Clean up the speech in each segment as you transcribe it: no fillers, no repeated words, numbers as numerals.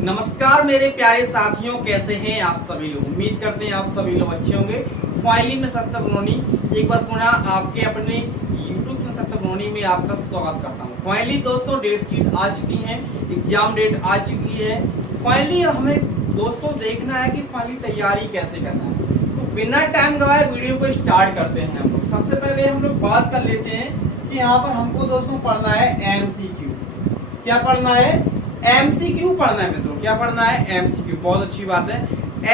नमस्कार मेरे प्यारे साथियों, कैसे हैं आप सभी लोग। उम्मीद करते हैं आप सभी लोग अच्छे होंगे। फाइनली में सत्तर गुनोनी एक बार पुनः आपके अपने यूट्यूब में सत्तर गुनोनी में आपका स्वागत करता हूं। फाइनली दोस्तों डेट शीट आ चुकी है, एग्जाम डेट आ चुकी है। फाइनली हमें दोस्तों देखना है कि फाइनली तैयारी कैसे करना है। तो बिना टाइम गवाए वीडियो को स्टार्ट करते हैं। हम लोग सबसे पहले हम लोग बात कर लेते हैं कि यहाँ पर हमको दोस्तों पढ़ना है MCQ। क्या पढ़ना है? MCQ पढ़ना है मित्रों। क्या पढ़ना है? MCQ। बहुत अच्छी बात है।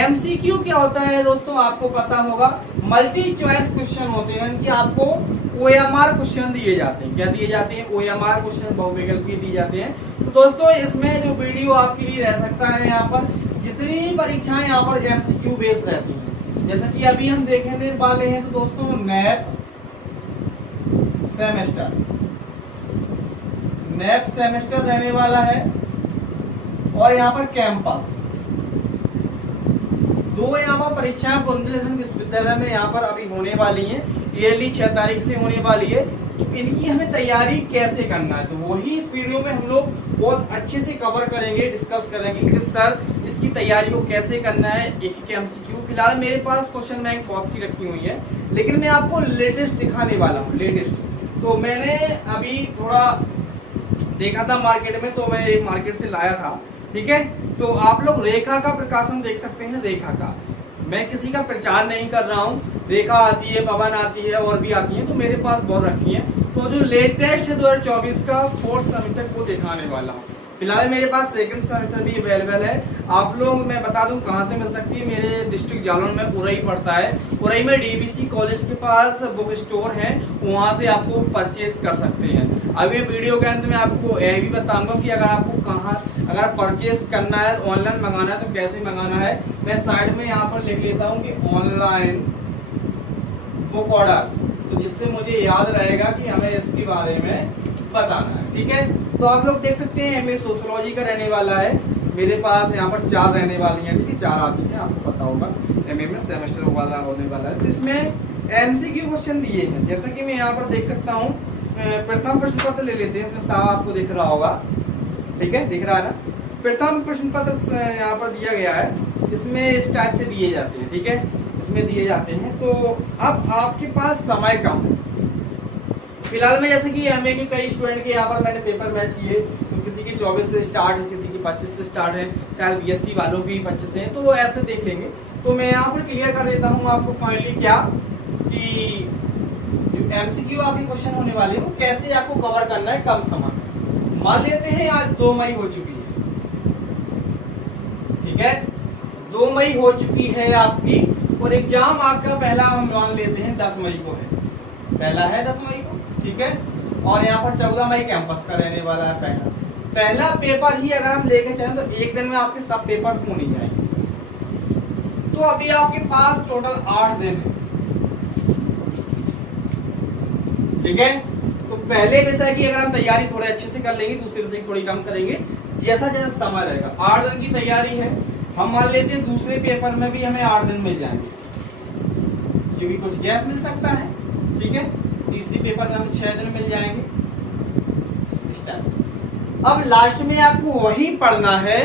MCQ क्या होता है दोस्तों, आपको पता होगा, मल्टी चॉइस क्वेश्चन होते हैं कि आपको OMR क्वेश्चन दिए जाते हैं। क्या दिए जाते हैं? OMR क्वेश्चन, बहुविकल्पीय दिए जाते हैं। तो दोस्तों इसमें जो वीडियो आपके लिए रह सकता है, यहाँ पर जितनी परीक्षाएं यहाँ पर MCQ बेस रहती है, जैसे कि अभी हम देखने वाले हैं तो दोस्तों नैप सेमेस्टर रहने वाला है और यहाँ पर कैंपस। दो यहाँ पर परीक्षाएं बुंदेलखंड विश्वविद्यालय में यहाँ पर अभी होने वाली हैं। ईयरली 6 तारीख से होने वाली है। तो इनकी हमें तैयारी कैसे करना है, तो वही इस वीडियो में हम लोग बहुत अच्छे से कवर करेंगे, डिस्कस करेंगे कि सर इसकी तैयारी को कैसे करना है। एक MCQ फिलहाल मेरे पास क्वेश्चन बैंक बहुत सी रखी हुई है, लेकिन मैं आपको लेटेस्ट दिखाने वाला हूँ। लेटेस्ट तो मैंने अभी थोड़ा देखा था मार्केट में, तो मैं एक मार्केट से लाया था। ठीक है, तो आप लोग रेखा का प्रकाशन देख सकते हैं। रेखा का, मैं किसी का प्रचार नहीं कर रहा हूँ। रेखा आती है, पवन आती है और भी आती है, तो मेरे पास बहुत रखी है। तो जो लेटेस्ट है 2024 का 4th सेमेस्टर को दिखाने वाला हूँ। फिलहाल मेरे पास 2nd सेमेस्टर भी अवेलेबल है। आप लोग, मैं बता दूं कहाँ से मिल सकती है। मेरे डिस्ट्रिक्ट जालौन में उरई पड़ता है। उरई में DBC कॉलेज के पास बुक स्टोर है, वहां से आपको परचेज कर सकते हैं। अभी वीडियो के अंत में आपको यह भी बताऊंगा कि अगर आपको अगर परचेज करना है, ऑनलाइन मंगाना है तो कैसे मंगाना है। मैं साइड में यहाँ पर लिख लेता हूँ कि ऑनलाइन बुक ऑर्डर, तो जिससे मुझे याद रहेगा कि हमें इसके बारे में बताना है। ठीक है, तो आप लोग देख सकते हैं MA सोशियोलॉजी का रहने वाला है। मेरे पास यहाँ पर 4 रहने वाली हैं। ठीक है, 4 आती हैं, आपको पता होगा। MA में सेमेस्टर वाला होने वाला है। तो इसमें MCQ क्वेश्चन दिए हैं, जैसा कि मैं यहाँ पर देख सकता हूँ। प्रथम प्रश्न पत्र ले लेते हैं। इसमें साफ आपको दिख रहा होगा। ठीक है, दिख रहा है ना। प्रथम प्रश्न पत्र यहाँ पर दिया गया है। इसमें इस टाइप से दिए जाते हैं। ठीक है, इसमें दिए जाते हैं। तो अब आपके पास समय कम है। फिलहाल में जैसे कि MA के कई स्टूडेंट के यहाँ पर मैंने पेपर मैच किए, तो किसी की 24 से स्टार्ट है, किसी की 25 से स्टार्ट है, शायद BSc वालों की 25 से है, तो वो ऐसे देख लेंगे। तो मैं यहाँ पर क्लियर कर देता हूँ आपको फाइनली क्या कि MCQ आपके क्वेश्चन होने वाले हो, कैसे आपको कवर करना है कम समय में। मान लेते हैं आज 2 मई हो चुकी है। ठीक है, 2 मई हो चुकी है आपकी, और एग्जाम आपका पहला हम मान लेते हैं 10 मई को है। पहला है 10 मई को। ठीक है, और यहाँ पर 14 मई कैंपस का रहने वाला है। पहला पेपर ही अगर हम लेके चलें तो एक दिन में आपके सब पेपर हो नहीं जाएंगे। तो अभी आपके पास टोटल 8 दिन है। ठीक है, तो पहले विषय की अगर हम तैयारी थोड़े अच्छे से कर लेंगे, दूसरे विषय की थोड़ी कम करेंगे, जैसा जैसा समय रहेगा। 8 दिन की तैयारी है। हम मान लेते हैं दूसरे पेपर में भी हमें 8 दिन मिल जाएंगे, क्योंकि कुछ गैप मिल सकता है। ठीक है, तीसरी पेपर में हमें 6 दिन मिल जाएंगे। इस टाइप से अब लास्ट में आपको वही पढ़ना है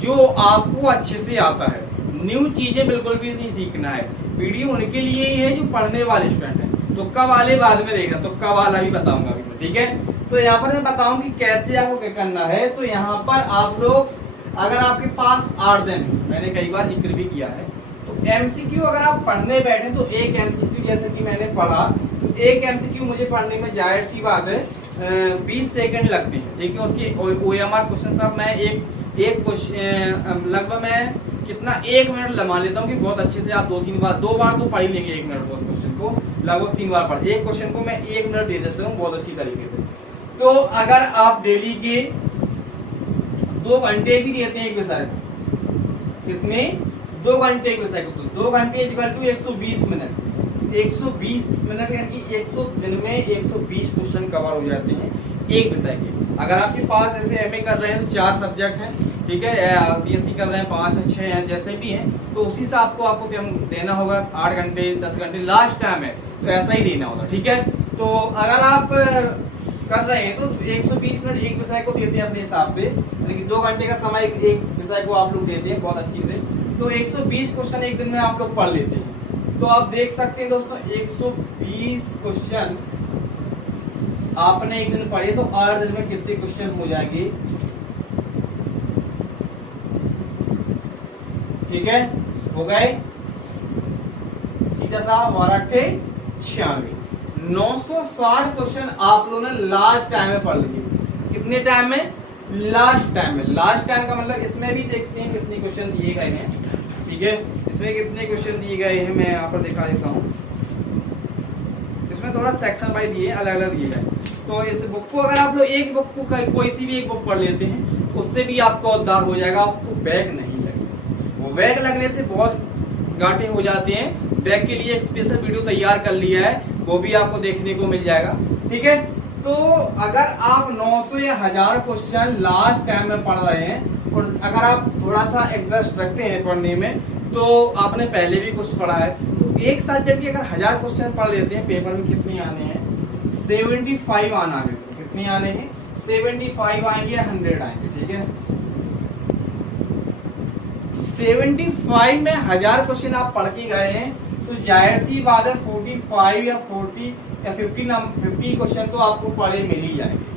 जो आपको अच्छे से आता है। न्यू चीजें बिल्कुल भी नहीं सीखना है। वीडियो उनके लिए ही है जो पढ़ने वाले स्टूडेंट हैं। तुक्का वाले बाद में देखना, तुक्का वाला भी बताऊंगा अभी मैं। ठीक है, तो यहाँ पर मैं बताऊं कि कैसे आपको क्या करना है। तो यहाँ पर आप लोग, अगर आपके पास 8 दिन है, मैंने कई बार जिक्र भी किया है, तो MCQ अगर आप पढ़ने बैठे तो एक MCQ जैसे कि मैंने पढ़ा, तो एक MCQ मुझे पढ़ने में जाहिर सी बात है 20 सेकंड लगते हैं। ठीक है, उसके OMR क्वेश्चन साहब मैं एक क्वेश्चन लगभग मैं कितना 1 मिनट लगा लेता हूँ कि बहुत अच्छे से आप 2 बार तो पढ़ ही लेंगे 1 मिनट को। उस क्वेश्चन को लगभग 3 बार पढ़, एक क्वेश्चन को मैं 1 मिनट दे देता हूँ बहुत अच्छी तरीके से। तो अगर आप डेली के 2 घंटे भी देते हैं एक विषय को, कितने 2 घंटे एक विषय को, तो 2 घंटे इक्वल टू 120 मिनट। 120 मिनट यानी कि 100 दिन में 120 क्वेश्चन कवर हो जाते हैं एक विषय के। अगर आपके पास जैसे MA कर रहे हैं तो 4 सब्जेक्ट हैं। ठीक है, BSc कर रहे हैं 5 या 6 हैं, जैसे भी हैं, तो उसी से आपको देना होगा 8 घंटे 10 घंटे लास्ट टाइम है, तो ऐसा ही देना होगा। ठीक है, तो अगर आप कर रहे हैं तो 120 मिनट एक विषय को देते हैं अपने हिसाब से, यानी कि 2 घंटे का समय एक विषय को आप लोग देते हैं बहुत अच्छी से, तो 120 क्वेश्चन एक दिन में आप लोग पढ़ लेते हैं। तो आप देख सकते हैं दोस्तों 120 क्वेश्चन आपने एक दिन पढ़े तो 8 दिन में कितने क्वेश्चन हो जाएंगे, ठीक है, हो गए सीधा सा 96 960 क्वेश्चन आप लोगों ने लास्ट टाइम में पढ़ लिए। कितने टाइम में? लास्ट टाइम में। लास्ट टाइम का मतलब इसमें भी देखते हैं कितने क्वेश्चन दिए गए हैं, ठीक है, इसमें कितने क्वेश्चन दिए गए हैं मैं यहाँ पर दिखा देता हूँ। इसमें थोड़ा सेक्शन वाइज दिए, अलग अलग दिए गए। तो इस बुक को अगर आप लोग एक बुक को कोई सी भी एक बुक पढ़ लेते हैं उससे भी आपका उद्धार हो जाएगा, आपको बैक नहीं लगेगा। वो बैक लगने से बहुत घाटे हो जाते हैं। बैक के लिए एक स्पेशल वीडियो तैयार कर लिया है, वो भी आपको देखने को मिल जाएगा, ठीक है। तो अगर आप 900 या 1000 क्वेश्चन लास्ट टाइम में पढ़ रहे हैं और अगर आप थोड़ा सा इंटरेस्ट रखते हैं पढ़ने में तो आपने पहले भी कुछ पढ़ा है, तो एक सब्जेक्ट के अगर 1000 क्वेश्चन पढ़ लेते हैं, पेपर में कितने आने हैं? 75 आना है। कितने आने हैं? 75 आएंगे या 100 आएंगे, ठीक है। 75 में 1000 क्वेश्चन आप पढ़ के गए हैं तो जाहिर सी बात है 45 या 40 या 50 क्वेश्चन तो आपको पढ़े मिल ही जाएंगे।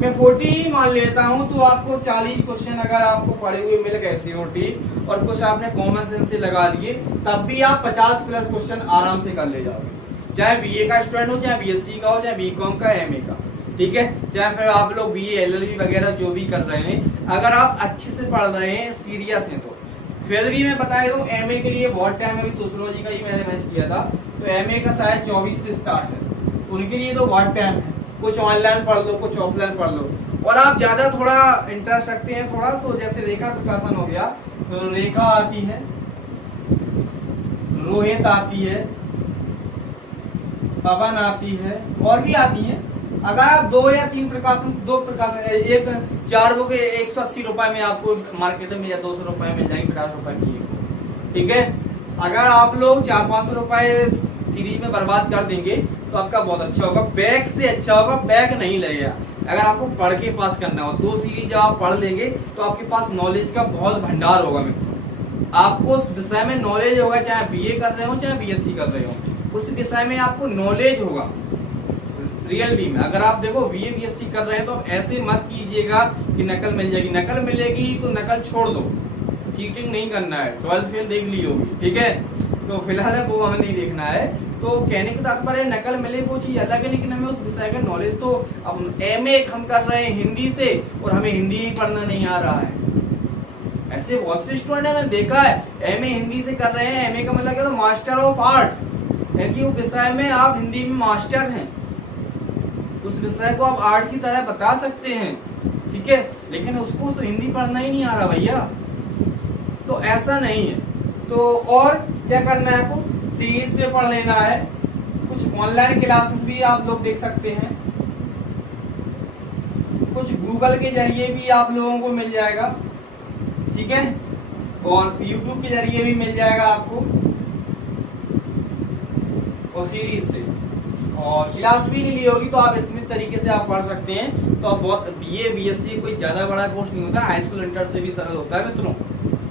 मैं 40 ही मान लेता हूं तो आपको 40 क्वेश्चन अगर आपको पढ़े हुए मिल गए सीओटी और कुछ आपने कॉमन सेंस से लगा लिए, तब भी आप 50 प्लस क्वेश्चन आराम से कर ले जाओगे। चाहे बीए का स्टूडेंट हो, चाहे बीएससी का हो, चाहे बीकॉम का, एमए का, ठीक है, चाहे फिर आप लोग बीए एलएलबी वगैरह जो भी कर रहे हैं, अगर आप अच्छे से पढ़ रहे हैं, सीरियस हैं, तो फिर भी मैं बता दूं एमए के लिए बहुत टाइम अभी सोशियोलॉजी का ही मैंने मैच किया था, तो एमए का शायद 24 से स्टार्ट है, उनके लिए तो बहुत टाइम है। कुछ ऑनलाइन पढ़ लो, कुछ ऑफलाइन पढ़ लो, और आप ज्यादा थोड़ा इंटरेस्ट रखते हैं थोड़ा, तो जैसे रेखा प्रकाशन हो गया, तो रेखा आती है, रोहित आती है, पवन आती है, और भी आती है। अगर आप 2 या 3 प्रकाशन, 2 प्रकाशन, एक 4 बुक 180 रुपए में आपको मार्केट में या 200 रुपए में जाएंगे, 50 रुपए की, ठीक है। अगर आप लोग 400-500 रुपए सीरीज में बर्बाद कर देंगे तो आपका बहुत अच्छा होगा, बैक से अच्छा होगा, बैक नहीं लगेगा। अगर आपको पढ़ के पास करना हो, 2 सीरीज जब आप पढ़ लेंगे तो आपके पास नॉलेज का बहुत भंडार होगा मित्रों। आपको उस विषय में नॉलेज होगा, चाहे बीए कर रहे हो चाहे बीएससी कर रहे हो, उस विषय में आपको नॉलेज होगा रियल में। अगर आप देखो बीए बीएससी कर रहे हैं तो आप ऐसे मत कीजिएगा कि नकल मिल जाएगी, नकल मिलेगी तो नकल छोड़ दो, चीटिंग नहीं करना है, 12th फेल देख ली होगी, ठीक है, तो फिलहाल वो हमें नहीं देखना है। तो कहने का तात्पर्य नकल मिले वो चीज अलग है, लेकिन हमें उस विषय का नॉलेज, तो अब एमए हम कर रहे हैं हिंदी से और हमें हिंदी ही पढ़ना नहीं आ रहा है, ऐसे बहुत से स्टूडेंट मैंने देखा है एमए हिंदी से कर रहे हैं। एमए का मतलब क्या, तो मास्टर ऑफ आर्ट, क्योंकि उस विषय में आप हिंदी में मास्टर हैं, उस विषय को आप आर्ट की तरह बता सकते हैं, ठीक है, लेकिन उसको तो हिंदी पढ़ना ही नहीं आ रहा भैया, तो ऐसा नहीं है। तो और क्या करना है आपको, सीरीज से पढ़ लेना है, कुछ ऑनलाइन क्लासेस भी आप लोग देख सकते हैं, कुछ गूगल के जरिए भी आप लोगों को मिल जाएगा, ठीक है, और यूट्यूब के जरिए भी मिल जाएगा आपको, और सीरीज से, और क्लास भी नहीं ली होगी तो आप इतने तरीके से आप पढ़ सकते हैं। तो आप बहुत, बीए बीएससी कोई ज्यादा बड़ा कोर्स नहीं होता, हाई स्कूल इंटर से भी सरल होता है मित्रों।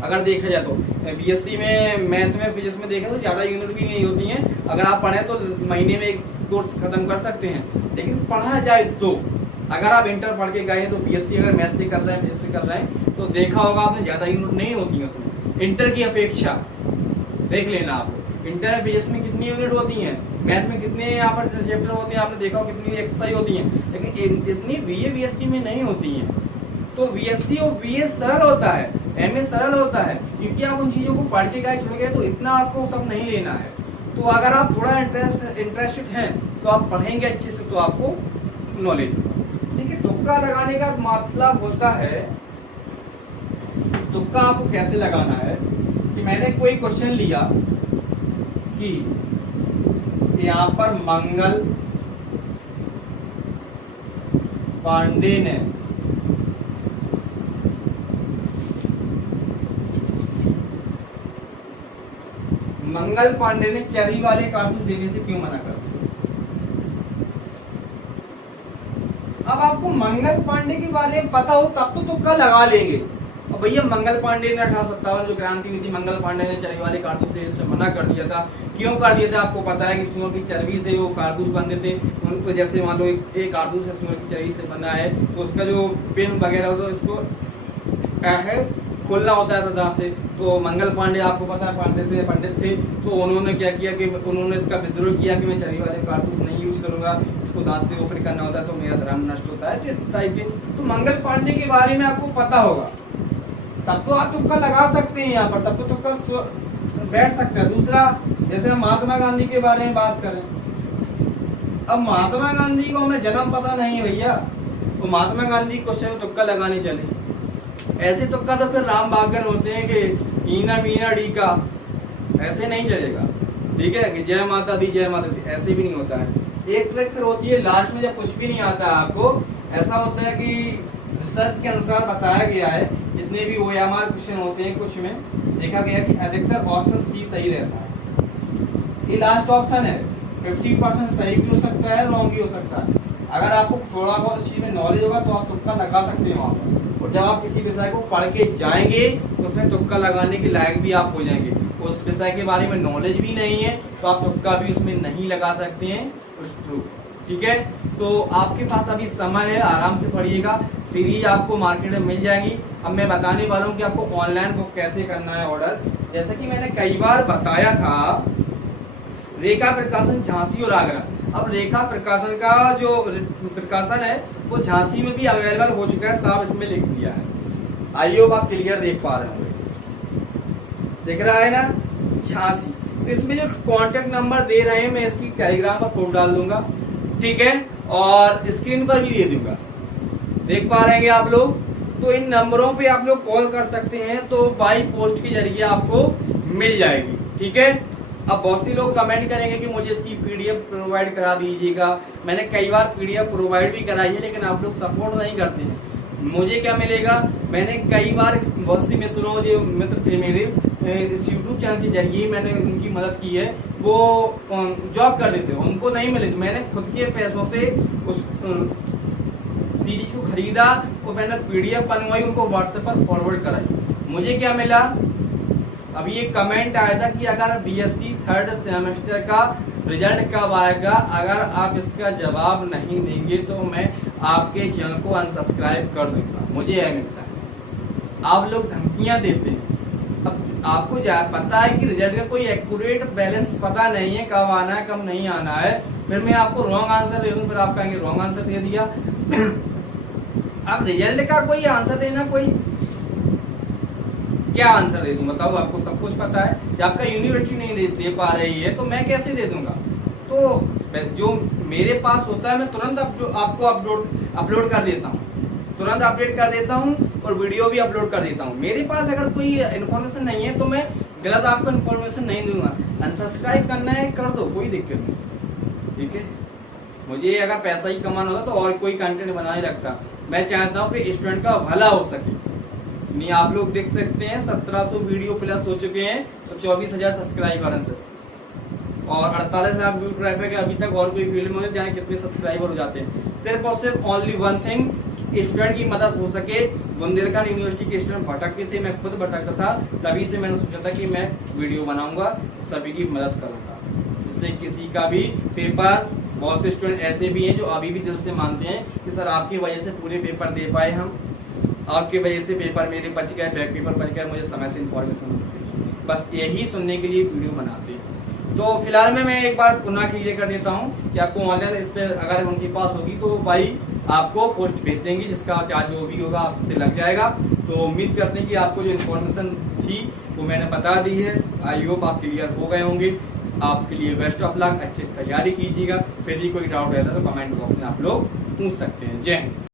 अगर देखा जाए तो बीएससी में मैथ में फिजिक्स में देखें तो ज्यादा यूनिट भी नहीं होती हैं, अगर आप पढ़े तो महीने में एक कोर्स खत्म कर सकते हैं। लेकिन पढ़ा जाए तो अगर आप इंटर पढ़ के गए तो बीएससी अगर मैथ से कर रहे हैं, फिजिक्स से कर रहे हैं, तो देखा होगा आपने ज्यादा यूनिट नहीं होती है उसमें इंटर की अपेक्षा। देख लेना आप इंटर फिजिक्स में कितनी यूनिट होती हैं, मैथ में कितने यहाँ पर चैप्टर होते हैं, आपने देखा हो कितनी एक्सरसाइज होती हैं, लेकिन इतनी बीए बीएससी में नहीं होती हैं। तो बीएससी और बीए सरल होता है, एमए सरल होता है, क्योंकि आप उन चीजों को पढ़ के गए छोड़ गए, तो इतना आपको सब नहीं लेना है। तो अगर आप थोड़ा इंटरेस्टेड हैं तो आप पढ़ेंगे अच्छे से तो आपको नॉलेज, ठीक है। तुक्का लगाने का मतलब होता है, तुक्का आपको कैसे लगाना है कि मैंने कोई क्वेश्चन लिया कि यहाँ पर मंगल पांडे ने चेरी वाले कारतूस देने से क्यों मना कर दिया। आपको मंगल पांडे के बारे में पता हो तब तो तुक्का लगा लेंगे। और भैया मंगल पांडे ने 1857 जो क्रांति हुई थी, मंगल पांडे ने चर्बी वाले कारतूस से इससे मना कर दिया था। क्यों कर दिया था आपको पता है कि सुअर की चर्बी से वो कारतूस बनते थे। उनको जैसे मान लो एक कारतूस है सुअर की चर्बी से बना है तो उसका जो पिन वगैरह होता है इसको है खोलना होता है दांत से। तो मंगल पांडे आपको पता है पांडे से पंडित थे, तो उन्होंने क्या किया कि उन्होंने इसका विद्रोह किया कि मैं चर्बी वाले कारतूस नहीं यूज करूंगा, इसको दांत से ऊपर करना होता है तो मेरा धर्म नष्ट होता है। तो इस टाइप के तो मंगल पांडे के बारे में आपको पता होगा तब तो आप तुक्का लगा सकते हैं यहाँ पर, तब तो तुक्का बैठ सकता है। दूसरा जैसे हम महात्मा गांधी के बारे में बात करें, अब महात्मा गांधी को हमें जन्म पता नहीं है भैया, तो महात्मा गांधी क्वेश्चन में तुक्का लगाने चले। ऐसे तुक्का तो फिर राम बागन होते हैं कि ईना मीना डीका, ऐसे नहीं चलेगा। ठीक है कि जय माता दी जय माता दी, ऐसे भी नहीं होता है। एक ट्रिक फिर होती है लास्ट में जब कुछ भी नहीं आता है आपको, ऐसा होता है कि रिसर्च के अनुसार बताया गया है जितने भी ओएमआर क्वेश्चन होते हैं कुछ में देखा गया कि अधिकतर ऑप्शन सी सही रहता है। ये लास्ट ऑप्शन है, 50% सही भी हो सकता है, रॉन्ग भी हो सकता है। अगर आपको थोड़ा बहुत इस चीज में नॉलेज होगा तो आप तुक्का लगा सकते हैं वहां पर। और जब आप किसी विषय को पढ़ के जाएंगे तो उसमें तुक्का लगाने के लायक भी आप हो जाएंगे। उस विषय के बारे में नॉलेज भी नहीं है तो आप तुक्का भी उसमें नहीं लगा सकते हैं। ठीक है, तो आपके पास अभी समय है, आराम से पढ़िएगा। सीरीज आपको मार्केट में मिल जाएगी। अब मैं बताने वाला हूँ कि आपको ऑनलाइन बुक कैसे करना है ऑर्डर। जैसा कि मैंने कई बार बताया था, रेखा प्रकाशन झांसी और आगरा। अब रेखा प्रकाशन का जो प्रकाशन है वो झांसी में भी अवेलेबल हो चुका है, साफ इसमें लिख दिया है। आई होप आप क्लियर देख पा रहे होंगे, दिख रहा है ना, झांसी। तो इसमें जो कॉन्टेक्ट नंबर दे रहे हैं मैं इसकी टेलीग्राम पर पोस्ट डाल दूंगा, ठीक है, और स्क्रीन पर भी दे दूंगा, देख पा रहे हैं आप लोग। तो इन नंबरों पे आप लोग कॉल कर सकते हैं, तो बाई पोस्ट के जरिए आपको मिल जाएगी। ठीक है, अब बहुत सी लोग कमेंट करेंगे कि मुझे इसकी पीडीएफ प्रोवाइड करा दीजिएगा। मैंने कई बार पीडीएफ प्रोवाइड भी कराई है, लेकिन आप लोग सपोर्ट नहीं करते हैं। मुझे क्या मिलेगा, मैंने कई बार बहुत सी मित्रों जो मित्र थे मेरे इस यूट्यूब चैनल के जरिए मैंने उनकी मदद की है, वो जॉब कर देते, उनको नहीं मिले, तो मैंने खुद के पैसों से उस सीरीज को खरीदा और मैंने पीडीएफ बनवाई, उनको व्हाट्सएप पर फॉरवर्ड कराई। मुझे क्या मिला, अभी एक कमेंट आया था कि अगर बीएससी 3rd सेमेस्टर का रिजल्ट कब आएगा, अगर आप इसका जवाब नहीं देंगे तो मैं आपके चैनल को अनसब्सक्राइब कर दूंगा। मुझे यह मिलता है, आप लोग धमकियां देते हैं। अब आपको पता है कि रिजल्ट का कोई एक्यूरेट बैलेंस पता नहीं है, कब आना है कब नहीं आना है, फिर मैं आपको रॉन्ग आंसर दे दूं, फिर आप कहेंगे रॉन्ग आंसर दे दिया। अब रिजल्ट का कोई आंसर देना, कोई क्या आंसर दे दूं बताओ, आपको सब कुछ पता है कि आपका यूनिवर्सिटी नहीं दे पा रही है तो मैं कैसे दे दूंगा। तो जो मेरे पास होता है मैं तुरंत आपको अपलोड कर देता हूँ, तुरंत अपडेट कर देता हूँ और वीडियो भी अपलोड कर देता हूँ। मेरे पास अगर कोई इन्फॉर्मेशन नहीं है तो मैं गलत आपको इन्फॉर्मेशन नहीं दूंगा। अनसब्सक्राइब करना है कर दो, कोई दिक्कत नहीं। ठीक है, मुझे अगर पैसा ही कमाना होता तो और कोई कंटेंट बनाने लगता। मैं चाहता हूँ कि स्टूडेंट का भला हो सके। नहीं, आप लोग देख सकते हैं 1700 वीडियो प्लस हो चुके हैं तो 24,000 सब्सक्राइबर हैं सर, और 48 लाख व्यू ट्रैफिक है अभी तक। और कोई फील्ड में जाए कितने सब्सक्राइबर हो जाते हैं। सिर्फ और सिर्फ ओनली वन थिंग, स्टूडेंट की मदद हो सके। बुंदेलखंड यूनिवर्सिटी के स्टूडेंट भटकते थे, मैं खुद भटकता था, तभी से मैंने सोचा था कि मैं वीडियो बनाऊंगा, सभी की मदद करूंगा, जिससे किसी का भी पेपर। बहुत से स्टूडेंट ऐसे भी हैं जो अभी भी दिल से मानते हैं कि सर आपकी वजह से पूरे पेपर दे पाए हम, आपके वजह से पेपर मेरे बच गए, बैक पेपर बच गए, मुझे समय से इन्फॉर्मेशन मिल सकी। बस यही सुनने के लिए वीडियो बनाते हैं। तो फिलहाल में मैं एक बार पुनः क्लियर कर देता हूँ कि आपको ऑनलाइन इस पर अगर उनके पास होगी तो भाई आपको पोस्ट भेज देंगे, जिसका चार्ज जो भी होगा आपसे लग जाएगा। तो उम्मीद करते हैं कि आपको जो इन्फॉर्मेशन थी वो मैंने बता दी है। आई होप आप क्लियर हो गए होंगे। आपके लिए बेस्ट ऑफ लक, अच्छे से तैयारी कीजिएगा। फिर भी कोई डाउट रहता है तो कमेंट बॉक्स में आप लोग पूछ सकते हैं। जय हिंद।